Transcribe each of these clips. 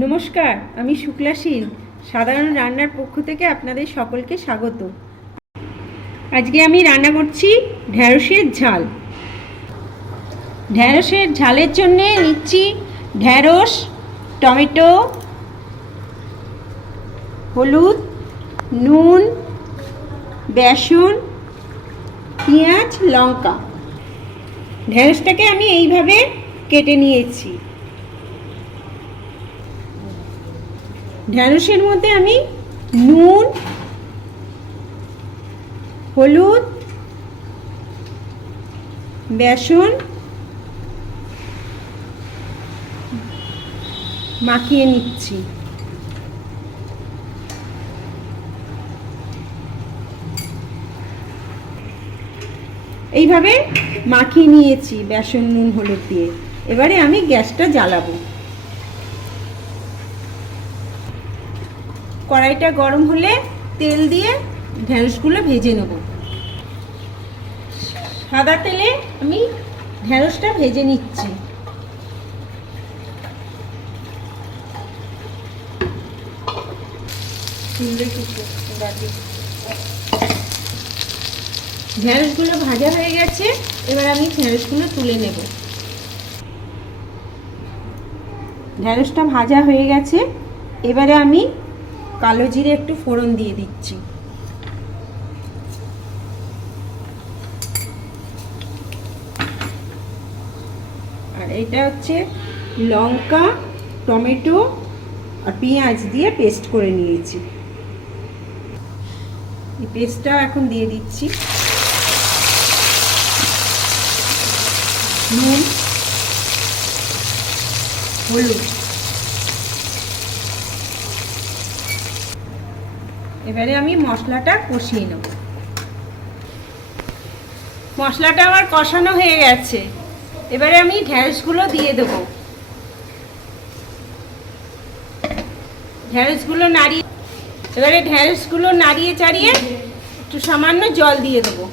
নমস্কার, আমি শুক্লাশীল সাধারণ রান্নার পক্ষ থেকে আপনাদের সকলকে স্বাগত। আজকে আমি রান্না করছি ঢ্যাঁড়সের ঝাল। ঢ্যাঁড়সের ঝালের জন্যে নিচ্ছি ঢ্যাঁড়স, টমেটো, হলুদ, নুন, বেসন, পেঁয়াজ, লঙ্কা। ঢ্যাঁড়সটাকে আমি এইভাবে কেটে নিয়েছি। ঢ্যাঁড়সের মধ্যে আমি নুন, হলুদ, বেসন মাখিয়ে নিচ্ছি। এইভাবে মাখিয়ে নিয়েছি বেসন, নুন, হলুদ দিয়ে। এবারে আমি গ্যাসটা জ্বালাবো। কড়াইটা গরম হলে তেল দিয়ে ঢ্যাঁড়সগুলো ভেজে নেব। সাদা তেলে আমি ঢ্যাঁড়সটা ভেজে নিচ্ছি। ঢ্যাঁড়সগুলো ভাজা হয়ে গেছে, এবার আমি ঢ্যাঁড়সগুলো তুলে নেব। ঢ্যাঁড়সটা ভাজা হয়ে গেছে, এবারে আমি কালো জিরে একটু ফোড়ন দিয়ে দিচ্ছি। আর এটা হচ্ছে লঙ্কা, টমেটো আর পেঁয়াজ দিয়ে পেস্ট করে নিয়েছি। এই পেস্টটা এখন দিয়ে দিচ্ছি। নুন, হলুদ। এবারে আমি মশলাটা কষিয়ে নেব। মশলাটা আমার কষানো হয়ে গেছে, এবারে আমি ঢ্যাঁড়সগুলো দিয়ে দেবো। এবারে ঢ্যাঁড়সগুলো নাড়িয়ে চাড়িয়ে একটু সামান্য জল দিয়ে দেবো।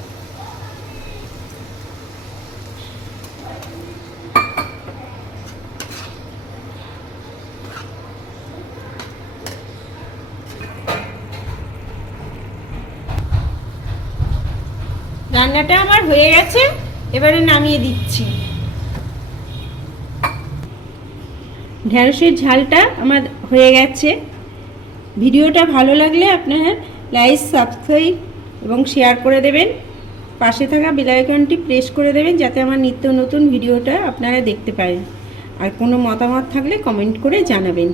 রান্নাটা আমার হয়ে গেছে, এবারে নামিয়ে দিচ্ছি। ঢ্যাঁড়সের ঝালটা আমার হয়ে গেছে। ভিডিওটা ভালো লাগলে আপনারা লাইক, সাবস্ক্রাইব এবং শেয়ার করে দেবেন। পাশে থাকা বেল আইকনটি প্রেস করে দেবেন যাতে আমার নিত্য নতুন ভিডিওটা আপনারা দেখতে পারেন। আর কোনো মতামত থাকলে কমেন্ট করে জানাবেন।